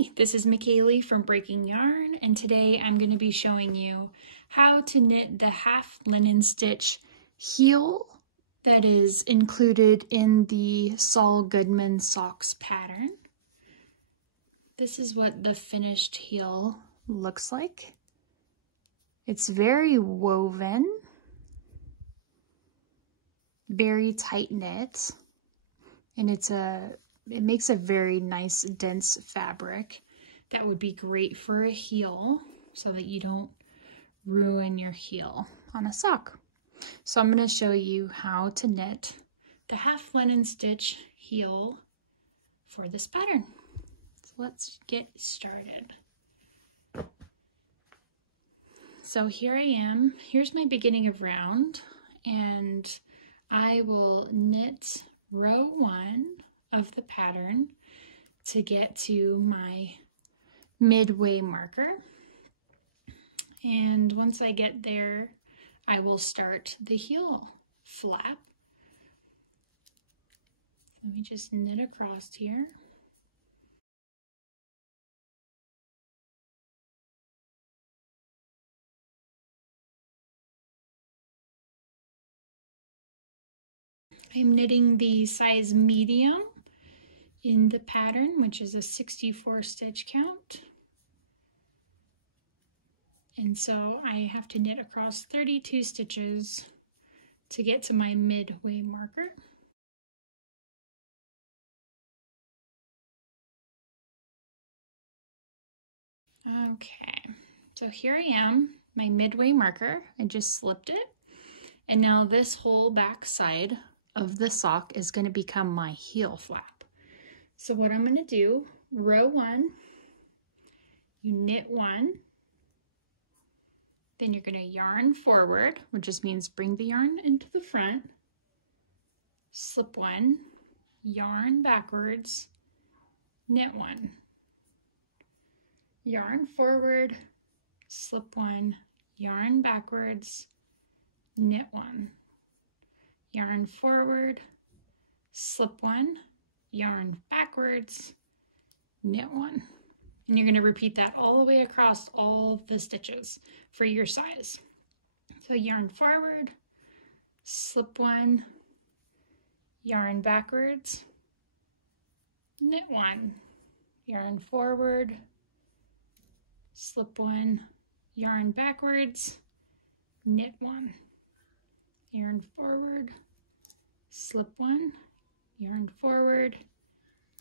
Hi, this is McKaylee from Breaking Yarn, and today I'm going to be showing you how to knit the half linen stitch heel that is included in the Saul Goodman socks pattern. This is what the finished heel looks like. It's very woven, very tight knit, and it makes a very nice dense fabric that would be great for a heel so that you don't ruin your heel on a sock. So I'm going to show you how to knit the half linen stitch heel for this pattern. So let's get started. So here I am. Here's my beginning of round, and I will knit row 1 of the pattern to get to my midway marker. And once I get there, I will start the heel flap. Let me just knit across here. I'm knitting the size medium in the pattern, which is a 64 stitch count. And so I have to knit across 32 stitches to get to my midway marker. Okay, so here I am, my midway marker. I just slipped it. And now this whole back side of the sock is going to become my heel flap. So what I'm going to do, row 1, you knit 1, then you're going to yarn forward, which just means bring the yarn into the front, slip 1, yarn backwards, knit 1, yarn forward, slip 1, yarn backwards, knit 1, yarn forward, slip 1, yarn backwards, knit 1. And you're going to repeat that all the way across all the stitches for your size. So yarn forward, slip 1, yarn backwards, knit 1, yarn forward, slip 1, yarn backwards, knit 1, yarn forward, slip 1, yarn forward,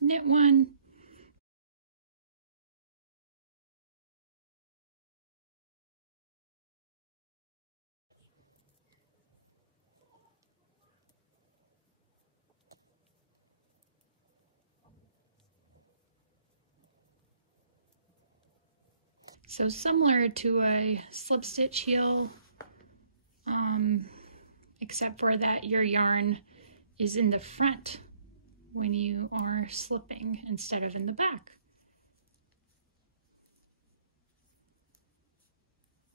knit 1, so similar to a slip stitch heel, except for that your yarn is in the front when you are slipping instead of in the back.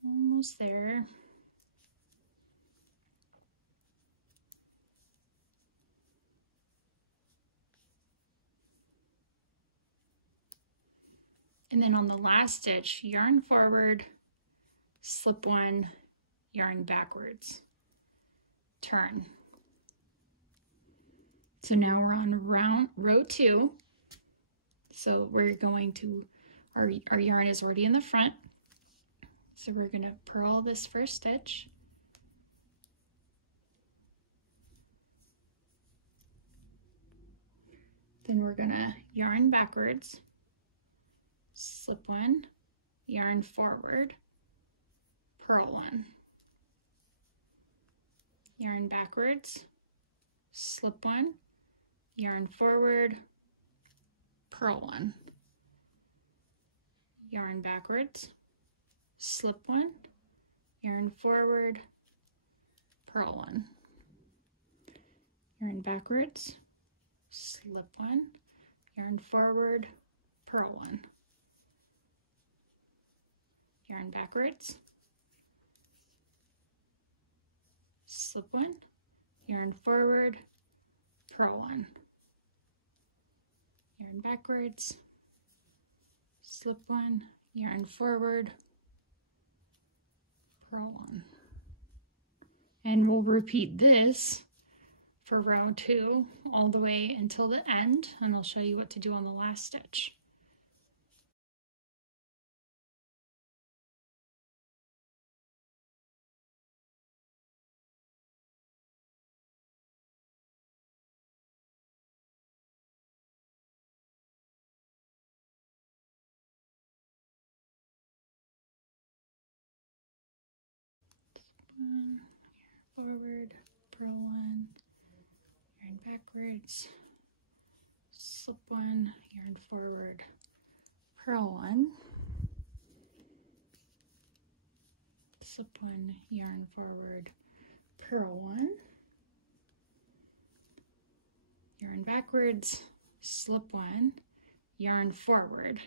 Almost there. And then on the last stitch, yarn forward, slip 1, yarn backwards, turn. So now we're on row 2. So we're going to, our yarn is already in the front. So we're going to purl this first stitch. Then we're going to yarn backwards, slip 1, yarn forward, purl 1, yarn backwards, slip 1, yarn forward, purl 1, yarn backwards, slip 1, yarn forward, purl 1, yarn backwards, slip 1, yarn forward, purl 1, yarn backwards, slip 1, yarn forward, purl 1, yarn backwards, slip 1, yarn forward, purl 1. And we'll repeat this for row 2 all the way until the end, and I'll show you what to do on the last stitch. One, forward, purl 1, yarn backwards, slip 1, yarn forward, purl 1, slip 1, yarn forward, purl 1, yarn backwards, slip 1, yarn forward,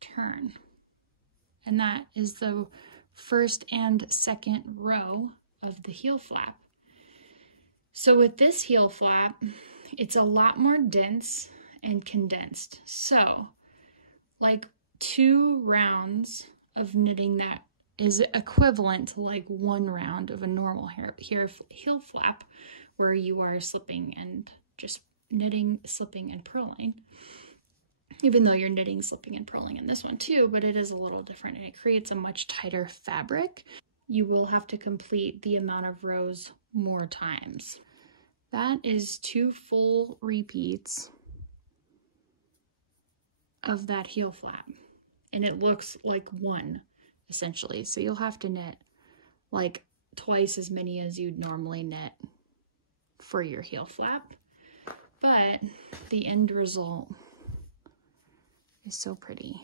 turn. And that is the first and second row of the heel flap. So with this heel flap, it's a lot more dense and condensed. So like 2 rounds of knitting that is equivalent to like 1 round of a normal heel flap where you are slipping and just knitting, slipping, and purling. Even though you're knitting, slipping, and purling in this one too, but it is a little different and it creates a much tighter fabric. You will have to complete the amount of rows more times. That is 2 full repeats of that heel flap, and it looks like 1 essentially. So you'll have to knit like twice as many as you'd normally knit for your heel flap, but the end result is so pretty.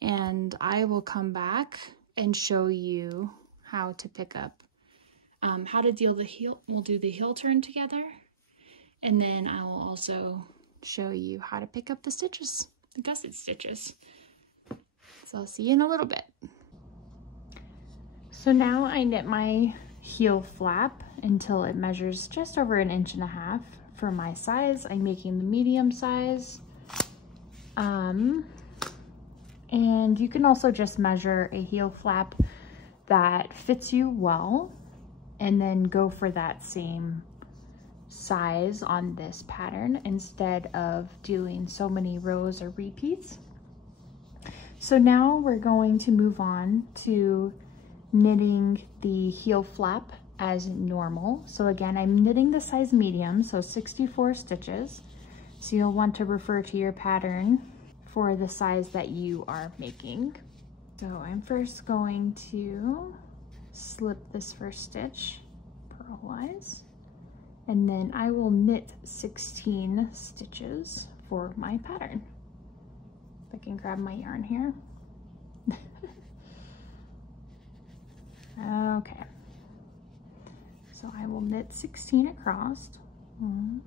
And I will come back and show you how to pick up, how to deal the heel. We'll do the heel turn together, and then I will also show you how to pick up the stitches, the gusset stitches. So I'll see you in a little bit. So now I knit my heel flap until it measures just over 1.5 inches. For my size, I'm making the medium size. And you can also just measure a heel flap that fits you well and then go for that same size on this pattern instead of doing so many rows or repeats. So now we're going to move on to knitting the heel flap as normal. So again, I'm knitting the size medium, so 64 stitches. So you'll want to refer to your pattern for the size that you are making. So I'm first going to slip this first stitch purlwise, and then I will knit 16 stitches for my pattern. If I can grab my yarn here. Okay, so I will knit 16 across. 1,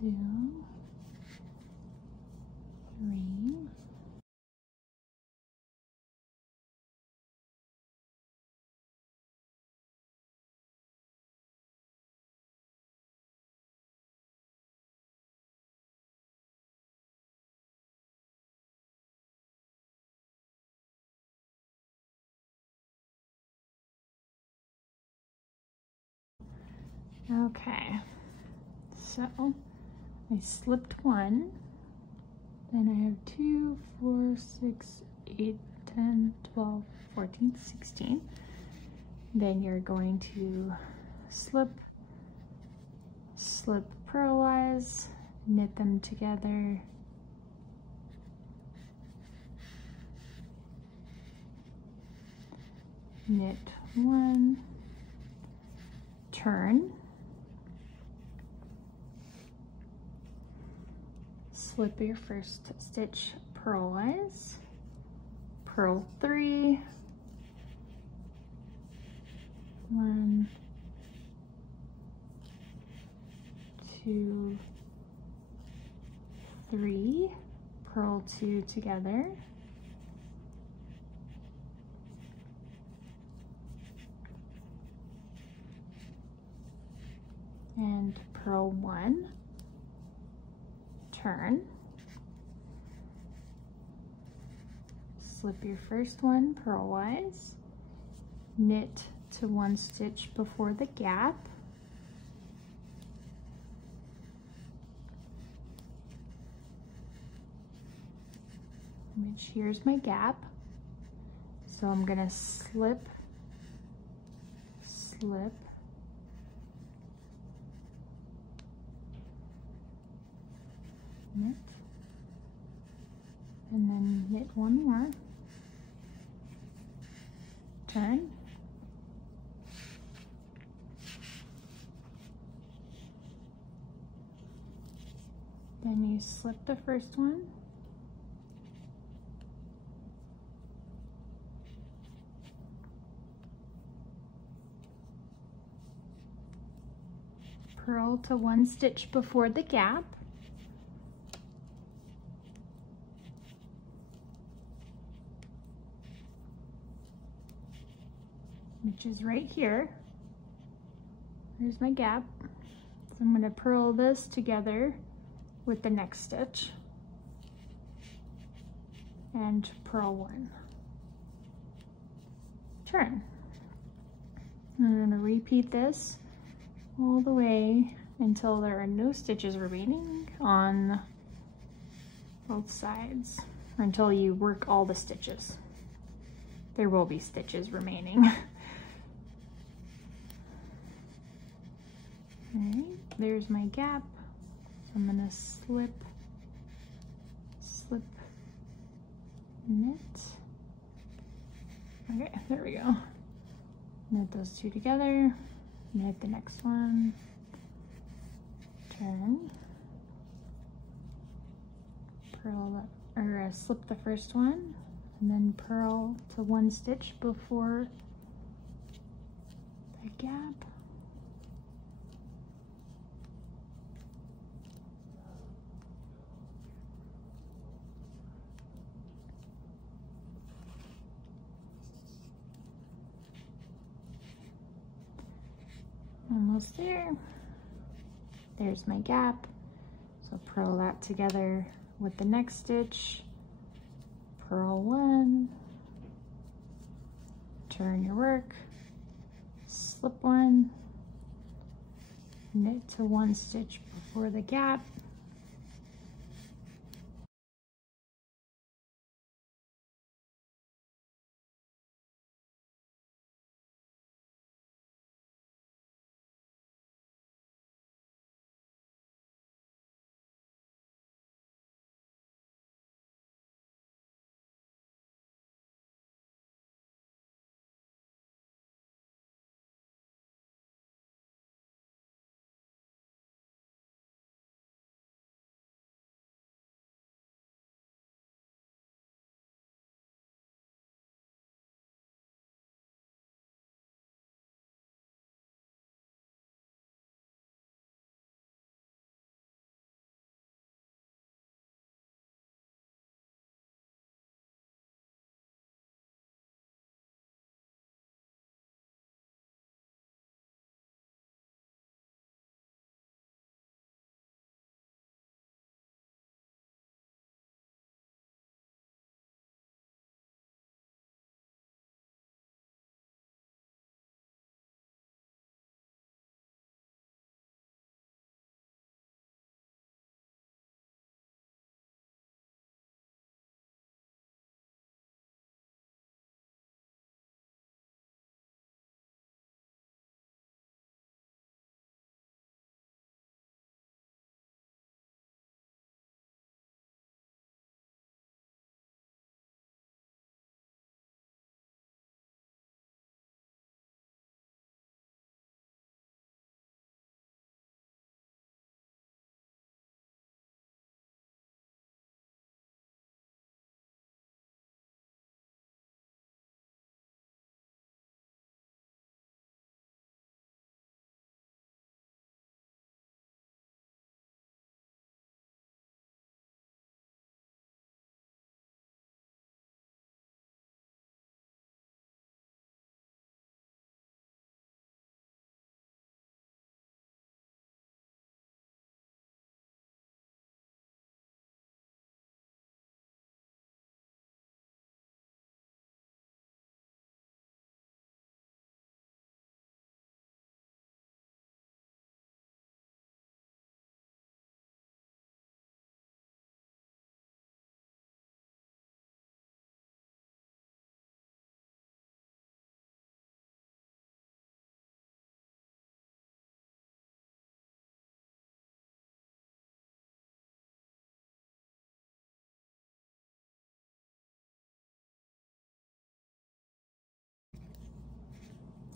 2, 3, okay, so I slipped 1, then I have 2, 4, 6, 8, 10, 12, 14, 16. Then you're going to slip, slip purlwise, knit them together, knit 1, turn, slip your first stitch purlwise, purl 3, 1, 2, 3, purl 2 together, and purl 1, turn, slip your first one purlwise, knit to 1 stitch before the gap, which here's my gap. So I'm gonna slip, slip, knit, and then knit one more, turn, then you slip the first one, purl to 1 stitch before the gap, which is right here. Here's my gap. So I'm going to purl this together with the next stitch and purl 1. Turn. I'm going to repeat this all the way until there are no stitches remaining on both sides, or until you work all the stitches. There will be stitches remaining. Alright, there's my gap. So I'm gonna slip, slip, knit. Okay, there we go. Knit those two together, knit the next one, turn, purl or slip the first one, and then purl to 1 stitch before the gap. Almost there. There's my gap. So purl that together with the next stitch, purl 1, turn your work, slip 1, knit to 1 stitch before the gap,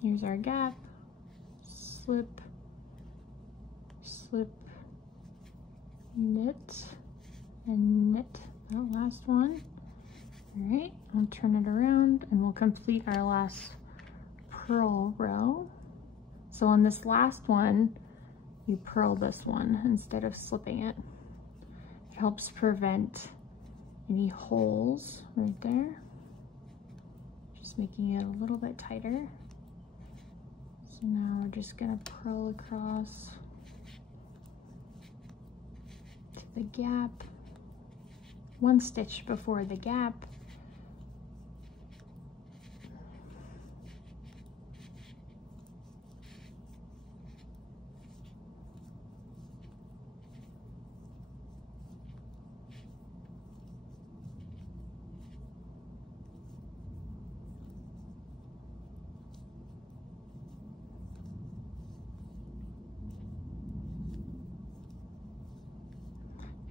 Here's our gap, slip, slip, knit, and knit that last one. All right, I'll turn it around and we'll complete our last purl row. So on this last one, you purl this one instead of slipping it. It helps prevent any holes right there. Just making it a little bit tighter. So now we're just gonna purl across to the gap, one stitch before the gap.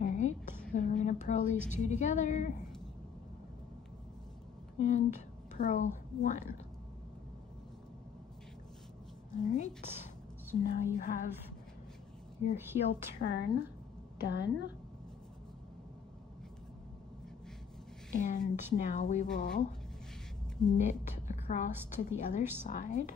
All right, so we're gonna purl these two together and purl one. All right, so now you have your heel turn done. And now we will knit across to the other side.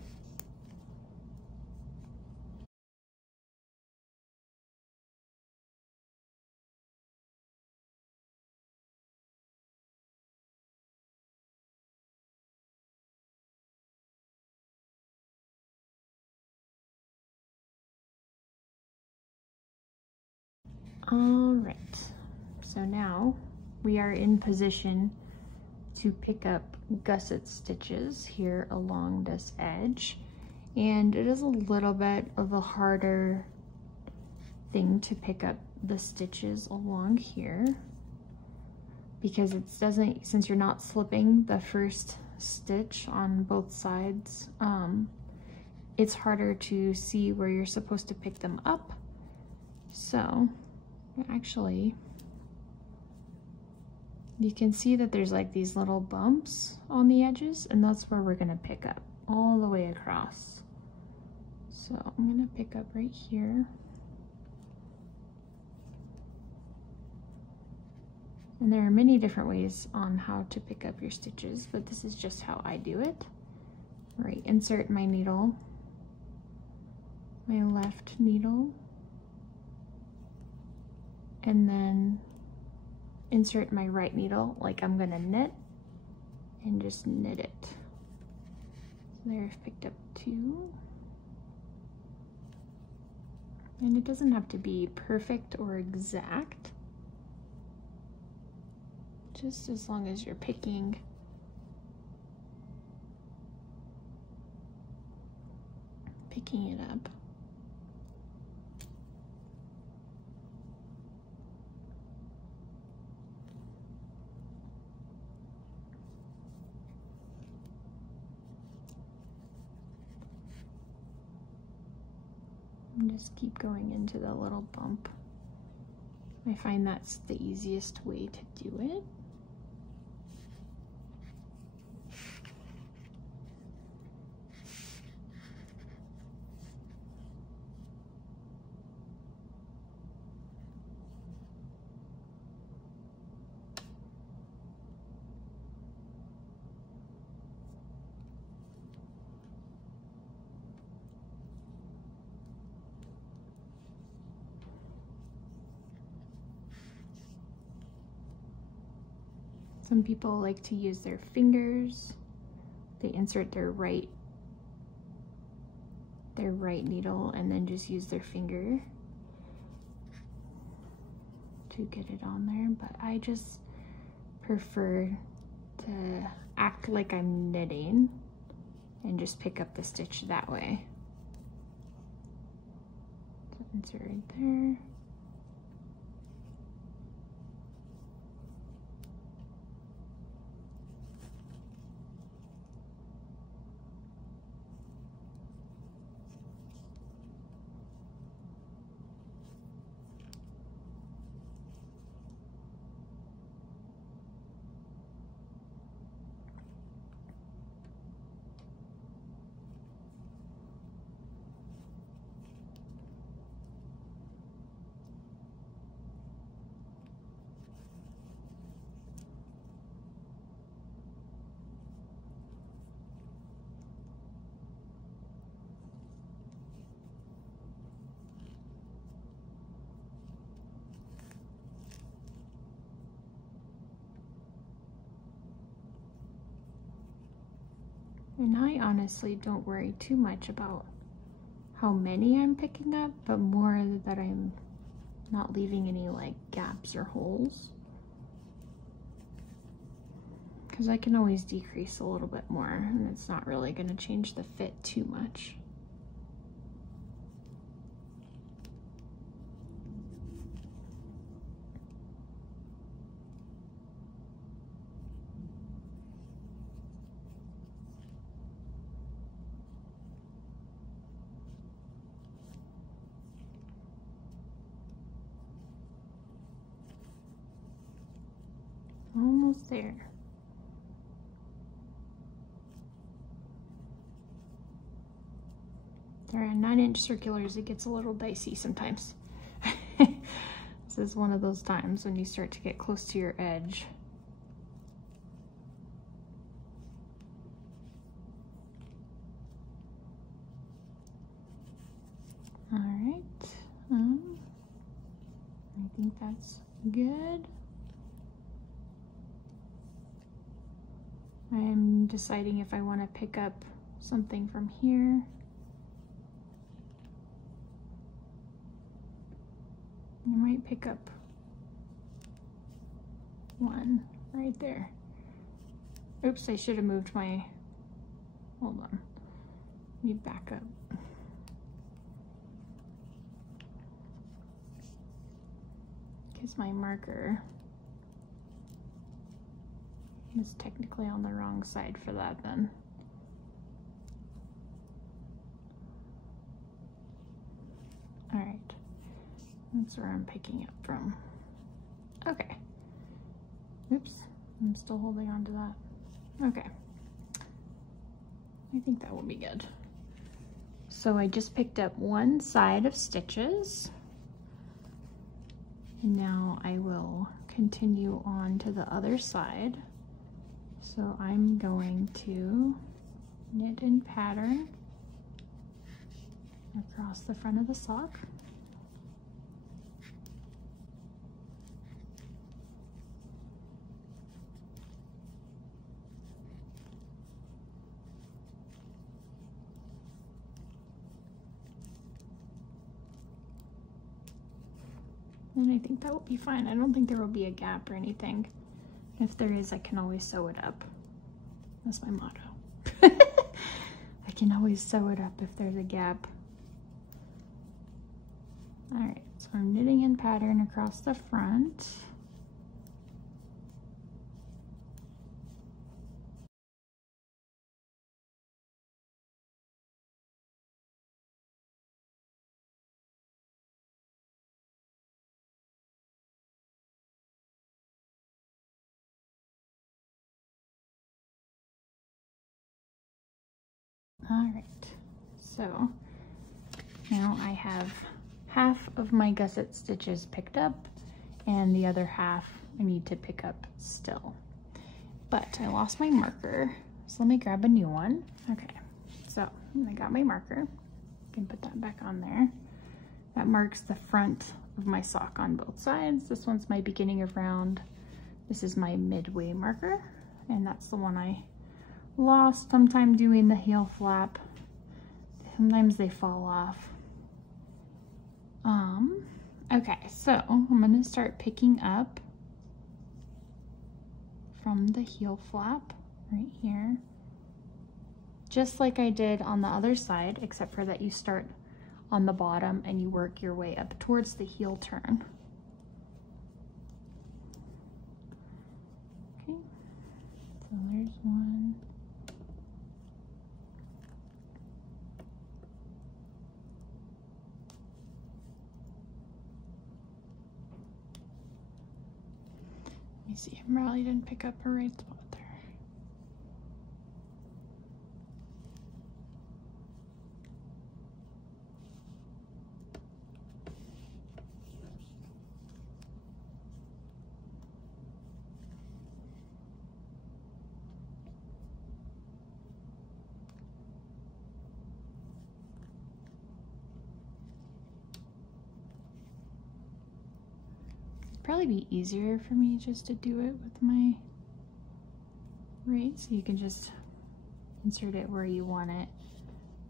All right, so now we are in position to pick up gusset stitches here along this edge. And it is a little bit of a harder thing to pick up the stitches along here because it doesn't, since you're not slipping the first stitch on both sides, it's harder to see where you're supposed to pick them up. So actually, you can see that there's like these little bumps on the edges, and that's where we're gonna pick up all the way across. So I'm gonna pick up right here. And there are many different ways on how to pick up your stitches, but this is just how I do it. Right, insert my needle, my left needle, and then insert my right needle like I'm gonna knit, and just knit it. So there, I've picked up two. And it doesn't have to be perfect or exact, just as long as you're picking it up. And just keep going into the little bump. I find that's the easiest way to do it. Some people like to use their fingers. They insert their right needle and then just use their finger to get it on there, but I just prefer to act like I'm knitting and just pick up the stitch that way. So insert right there. And I honestly don't worry too much about how many I'm picking up, but more that I'm not leaving any like gaps or holes. Because I can always decrease a little bit more and it's not really going to change the fit too much. Almost there. There are 9-inch circulars, it gets a little dicey sometimes. This is one of those times when you start to get close to your edge. All right, I think that's good. I'm deciding if I want to pick up something from here. I might pick up one right there. Oops, I should have moved my, hold on, let me back up. Because my marker is technically on the wrong side for that then. All right, that's where I'm picking up from. Okay. Oops, I'm still holding on to that. Okay. I think that will be good. So I just picked up one side of stitches. And now I will continue on to the other side. So I'm going to knit in pattern across the front of the sock. And I think that will be fine. I don't think there will be a gap or anything. If there is, I can always sew it up. That's my motto. I can always sew it up if there's a gap. All right, so I'm knitting in pattern across the front. All right, so now I have half of my gusset stitches picked up and the other half I need to pick up still. But I lost my marker, so let me grab a new one. Okay, so I got my marker. I can put that back on there. That marks the front of my sock on both sides. This one's my beginning of round. This is my midway marker, and that's the one I lost sometime doing the heel flap. Sometimes they fall off. Okay, so I'm gonna start picking up from the heel flap right here, just like I did on the other side, except for that you start on the bottom and you work your way up towards the heel turn. Okay, so there's one. Let me see, I probably didn't pick up a right spot there. Probably be easier for me just to do it with my right, so you can just insert it where you want it,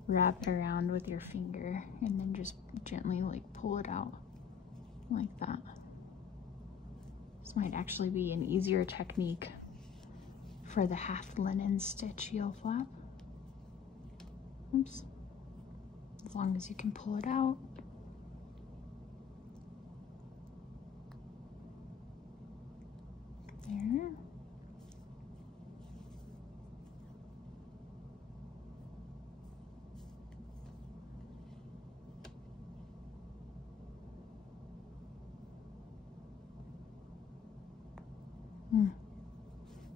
wrap it around with your finger, and then just gently like pull it out like that. This might actually be an easier technique for the half linen stitch heel flap. Oops. As long as you can pull it out. There.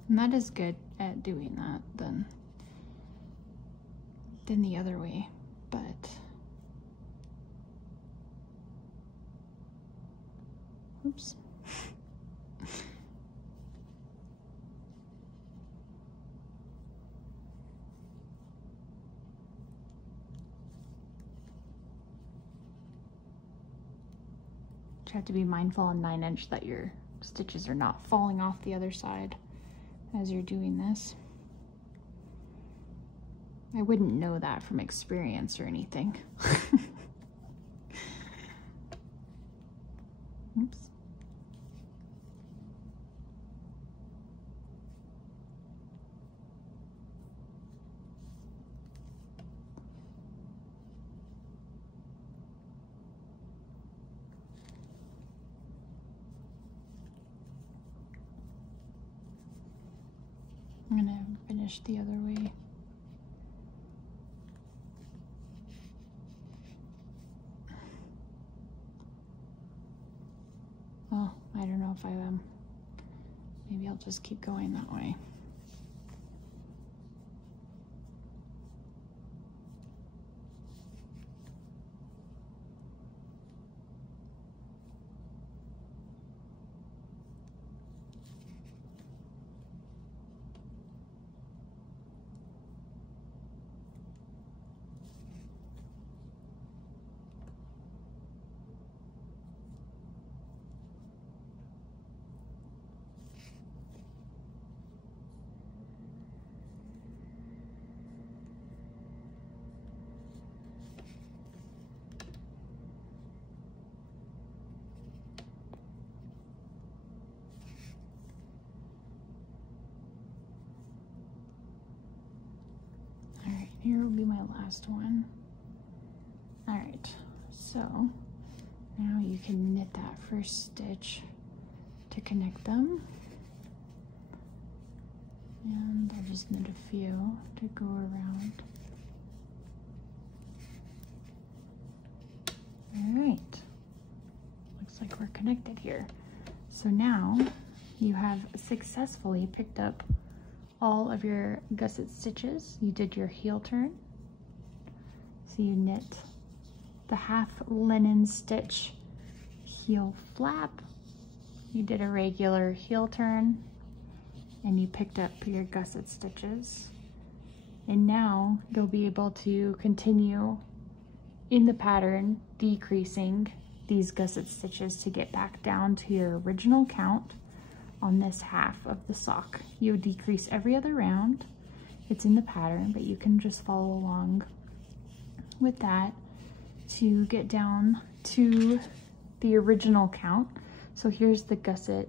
And that is good at doing that than the other way, but oops. You have to be mindful on 9-inch that your stitches are not falling off the other side as you're doing this. I wouldn't know that from experience or anything. Oops. I'm gonna finish the other way. Well, I don't know if I am. Maybe I'll just keep going that way. Here will be my last one. All right, so now you can knit that first stitch to connect them. And I'll just knit a few to go around. All right, looks like we're connected here. So now you have successfully picked up all of your gusset stitches. You did your heel turn. So you knit the half linen stitch heel flap. You did a regular heel turn and you picked up your gusset stitches. And now you'll be able to continue in the pattern decreasing these gusset stitches to get back down to your original count on this half of the sock. You decrease every other round. It's in the pattern, but you can just follow along with that to get down to the original count. So here's the gusset.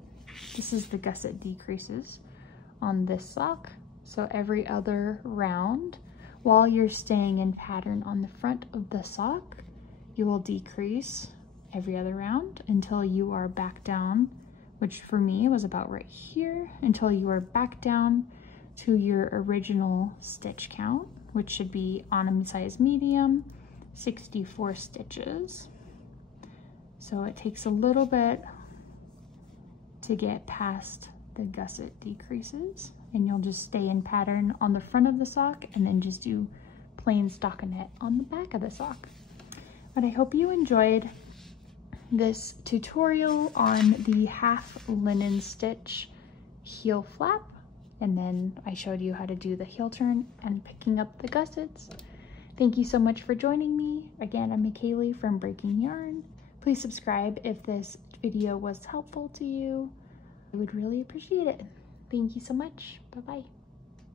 This is the gusset decreases on this sock. So every other round, while you're staying in pattern on the front of the sock, you will decrease every other round until you are back down, which for me was about right here, until you are back down to your original stitch count, which should be on a size medium, 64 stitches. So it takes a little bit to get past the gusset decreases, and you'll just stay in pattern on the front of the sock and then just do plain stockinette on the back of the sock. But I hope you enjoyed this tutorial on the half linen stitch heel flap, and then I showed you how to do the heel turn and picking up the gussets. Thank you so much for joining me. Again, I'm McKaylee from Breaking Yarn. Please subscribe if this video was helpful to you. I would really appreciate it. Thank you so much. Bye-bye.